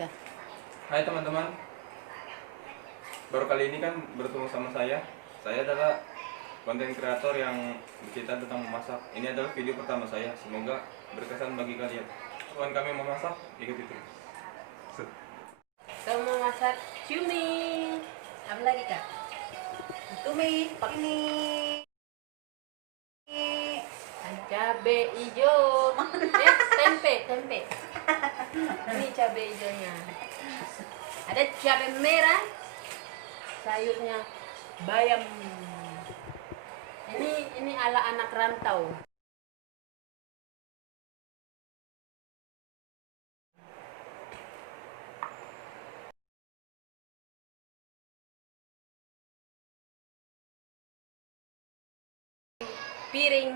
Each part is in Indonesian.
Dah. Hai teman-teman, baru kali ini kan bertemu sama saya. Saya adalah konten kreator yang bercerita tentang memasak. Ini adalah video pertama saya, semoga berkesan bagi kalian. Tuan kami memasak, ikuti terus. Kamu mau masak cumi. Apa lagi kak? Tumis ini Cabe hijau. Tempe. Ini cabe hijaunya. Ada cabe merah. Sayurnya bayam. Ini ala anak rantau. Piring.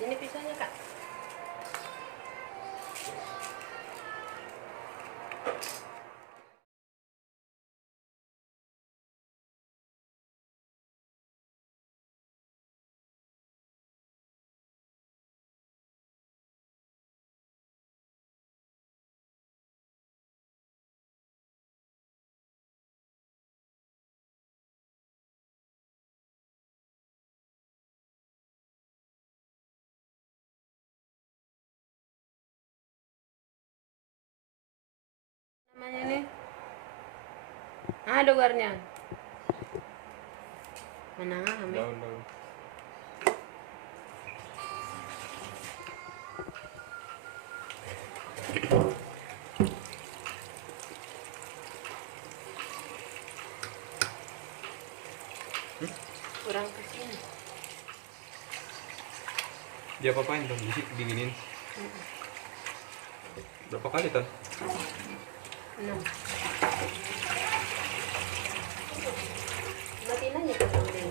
Ini pisaunya kak. Namanya nih. Dogarnya. Mana ambil? Daun-daun. Kurang kesini. Dia apa-apain Ton? Diginin. Berapa kali Ton? 6. Matiin aja kan sambil.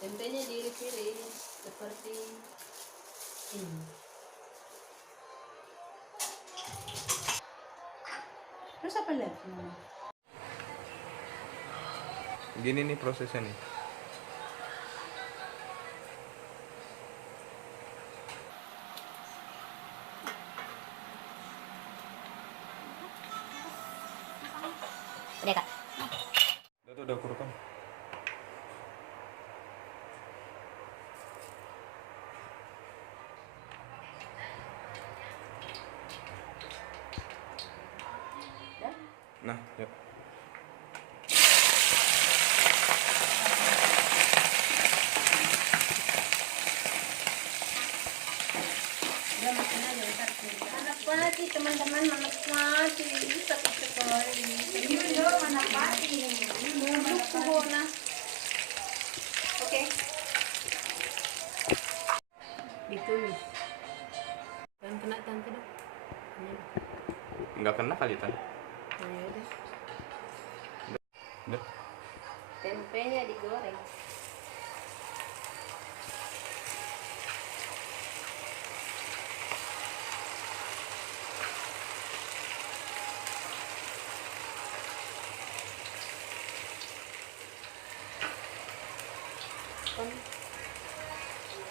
Tempenya diiris-iris seperti ini. terus apa lagi? Gini nih prosesnya nih. Udah kak. Udah aku rekam. Nah, yuk. Udah makan aja ntar. Anak pati teman-teman, anak pati sakit sekali. Ini dong anak pati. Bona. Oke. Ditumis. Dan kena tante dong. Nggak kena kali Ton. Nah, yaudah. Udah. Tempenya digoreng.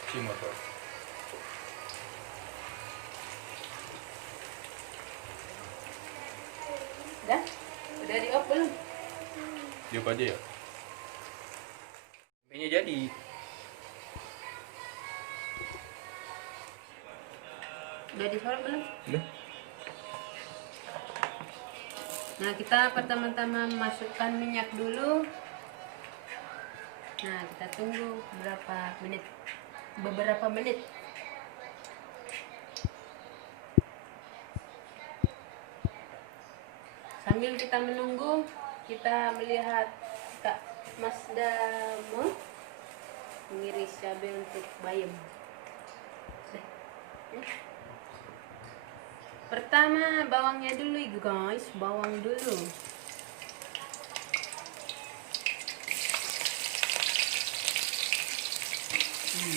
Cimotor. Udah di off belum? Diop aja ya. Tempenya jadi. Udah disorot belum? Udah. Nah, kita pertama-tama masukkan minyak dulu. Nah, kita tunggu beberapa menit. Sambil kita menunggu, kita melihat Kak Mas Damo mengiris cabai untuk bayam. Pertama bawangnya dulu guys, bawang dulu. Baru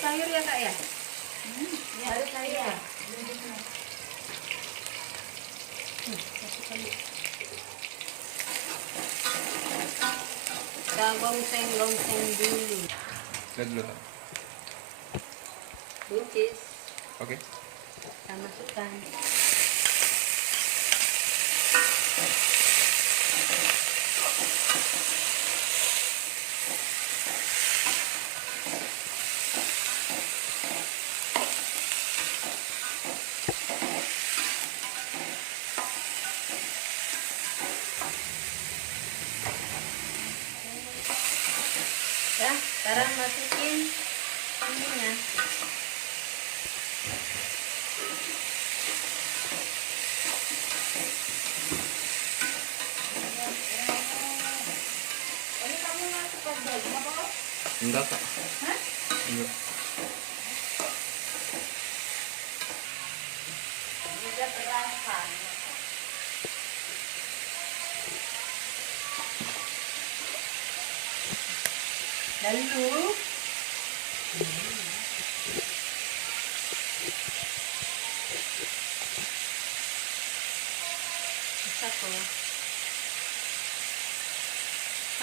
sayur ya kak ya? Baru sayur ya? Kita gongseng dulu. Lihat dulu Kak. Buncis. Oke. Kita masukkan. Ya, sekarang masukin ininya. Ini kamu masukkan daging apa? Enggak Kak. Hah? Enggak. Tidak terasa. Lalu satu.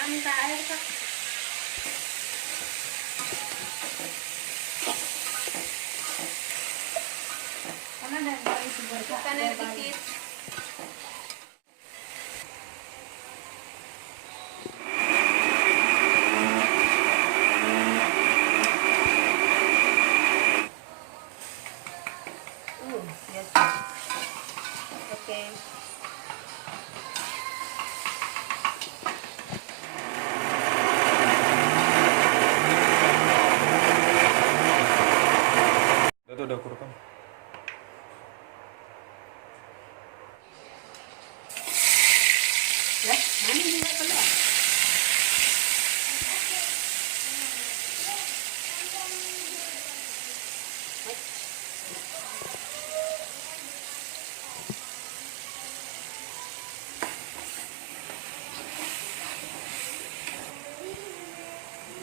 Minta air kak. Karena dari sumber Masukkan air dikit. Yes. Oke. Udah aku rekam. Ya, mana juga keluar.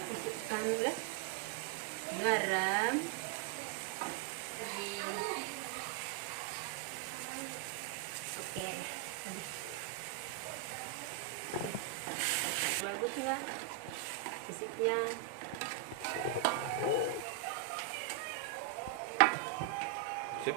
Masukkan ya. Garam. Oke. Bagus nggak? Fisiknya. Sip.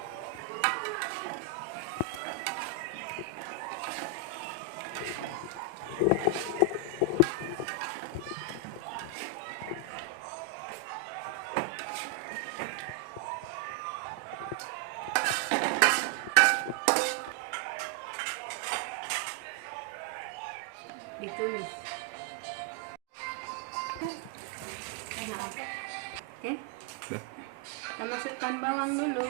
Ditumis. Oke. Udah. Kita masukkan bawang dulu.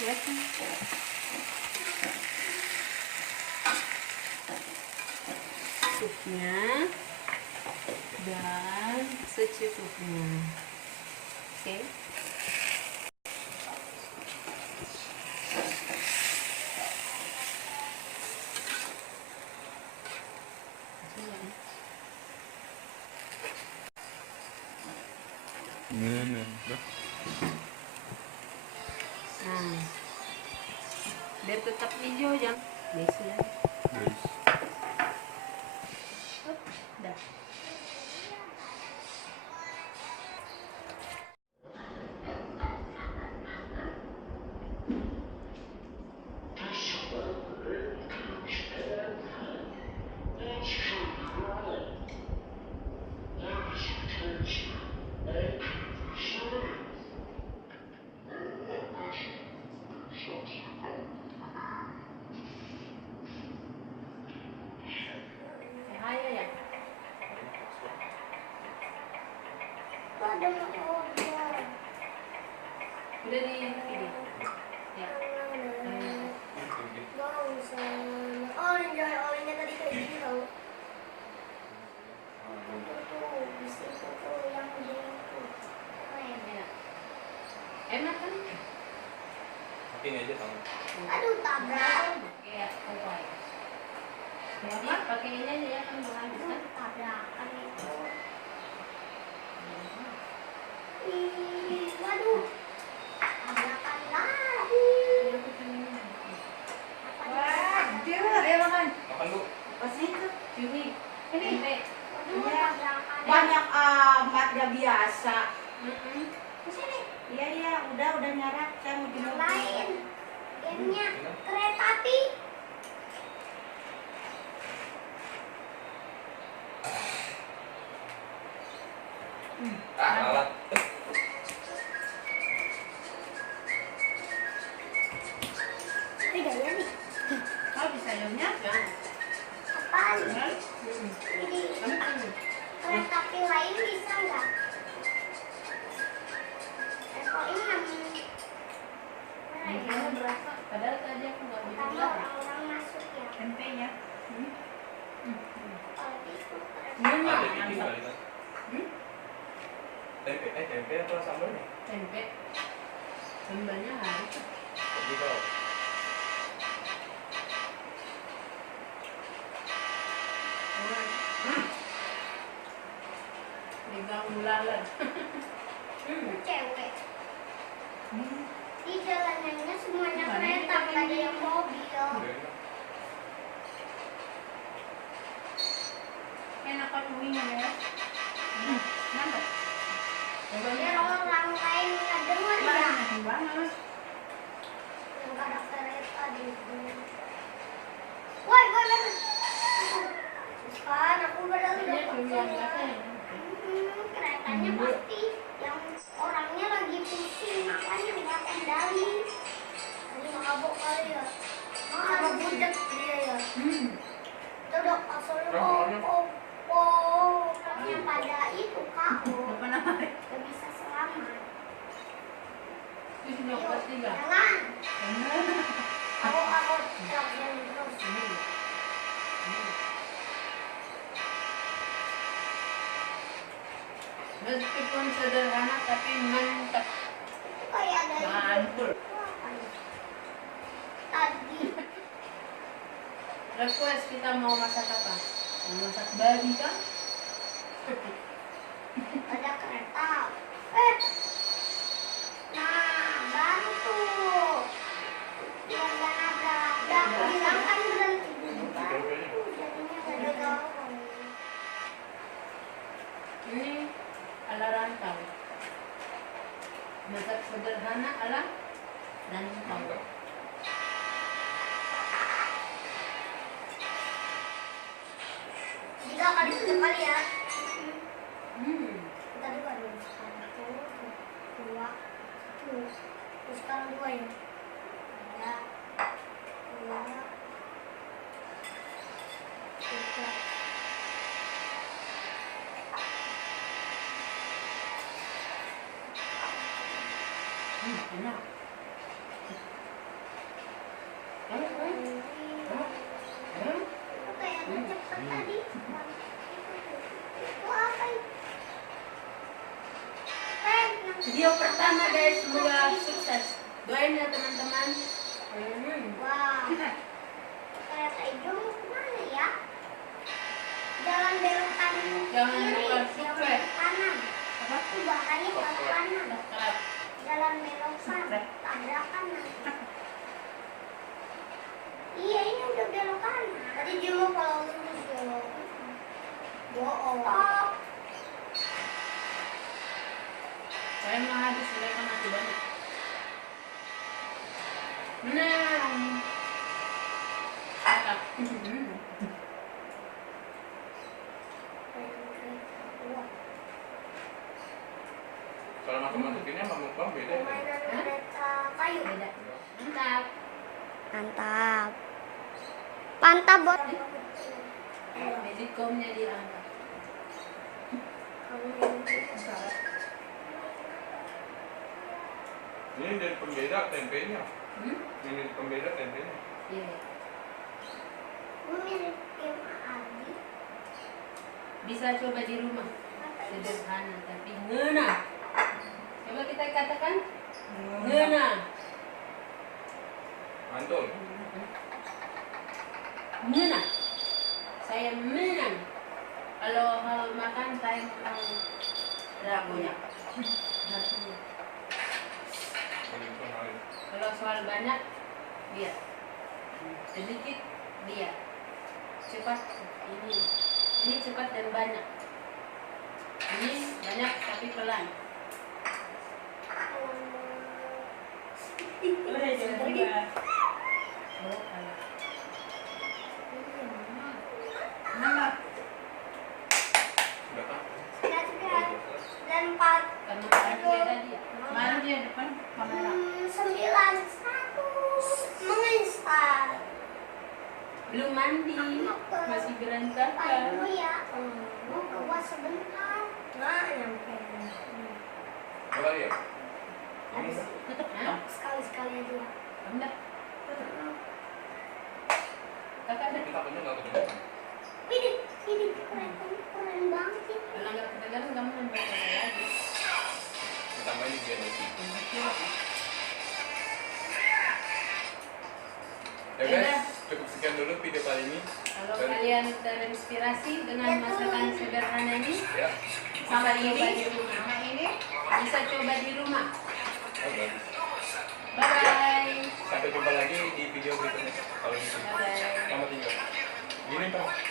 Ya kan? Cukupnya dan secukupnya. Oke. Udah. Nah, biar tetap hijau jangan biasa. Guys. Dah. Ini aja sama. Aduh, tabrak. Kayak koi. Jadi pakai ini aja ya kan bahan kan. Tabrakan itu. Ih, waduh. Tabrakan lagi. Ayo makan. Makan Bu. Pasti itu. Cumi. Ini. Tempe. Waduh, Iya. tabrakan. Banyak amat gak biasa. Di sini. Iya, udah nyarat. Saya mau Yang jemput. lain. Gamenya kereta api. Lalat. Tidak ya nih. Oh, bisa sayurnya? Apaan? Hmm. Ini kereta api lain bisa nggak? Kok ini mana ya? Berasa. Padahal tadi aku nggak Pertama bilang. orang-orang masuk ya. Tempenya. Kalau itu kereta Ada bikin kali kan. Tempe atau sambalnya? Tempe. Sambalnya harus. Tapi kalau Pegang ulalan. cewek. Di jalanannya semuanya kereta, nggak ada yang mobil. Enak kan uminya ya? Mantap. Biar orang lain nggak dengar ya. Banget. Yang nggak ada kereta di sini. Woi, kan aku benar Ini udah cumi yang kasih. keretanya pasti yang orangnya lagi pusing makanya nggak kendali. Lagi mabok kali ya. Mabok budak dia ya. Itu udah kasurnya orangnya pada itu KO. Apa namanya? Gak bisa selamat. Itu sudah pasti nggak. Jangan. Aku jangan terus. Meskipun sederhana tapi mantap. Kayak ada Mantul. tadi. Request kita mau masak apa? Mau masak babi kan? Ada kereta. Nah, baru tuh. Biar gak nabrak. Bilang kan berhenti dulu baru. Jadinya gak ada gaung. Ini ala rantau. Masak sederhana ala rantau. mantap. Tiga kali tiga kali ya. Hmm. Tadi kan satu, dua, terus sekarang dua ya. Ada dua, tiga. Enak. Itu kayaknya cepet tadi. Itu apa itu? Video pertama guys, semoga sukses. Doain ya teman-teman. Wah, kereta hijau mau kemana ya? Jalan belok kanan Jangan kiri, lupa jangan subscribe. belok kanan. Apa? Itu bahaya belok kanan. Subscribe. Jalan belok kanan, tabrakan nanti. Iya, ini udah belok kanan. Tadi dia mau kalau lurus belok. Bohong. Stop. Saya mau habis mereka masih banyak. Nah. Enak. Kalau masuk-masukinnya sama mukbang beda ya? Permainan kereta kayu. Beda. Mantap. Mantap. Mantap, Bos. Medicomnya diangkat. Ini dari pembeda tempenya. Hmm? Ini dari pembeda tempenya. Iya. Mirip game Abi. Bisa coba di rumah. Sederhana tapi ngena. Coba kita katakan ngena. Mantul. Menang. Saya menang. Kalau hal makan saya kurang rapunya. Kalau soal banyak dia, sedikit dia, cepat ini cepat dan banyak. Ini banyak tapi pelan. Udah coba. Oh, kalah. Mama. Udah kan? Dan 4 Karena dia tadi ya. Mana dia depan kamera? 9 1 menginstal. Belum mandi, masih Pakai berantakan. dulu ya. Mau keluar sebentar. Nah, nyampe. Berapa kali ya? Hah? Sekali-sekali aja. Enggak. Kakak ada. Tapi takutnya nggak kedengeran. Ini keren banget sih. Kalau nggak kedengaran kamu nambah kakak lagi. Ditambahin di biar lagi. Ya guys, cukup sekian dulu video kali ini. Kalau kalian terinspirasi dengan masakan sederhana ini, Ya, sama ini, Sama ini. bisa coba di rumah. oh, bagus. Bye bye. Sampai jumpa lagi di video berikutnya. Kalau gitu. Bye bye. Selamat tinggal. Gini Pak.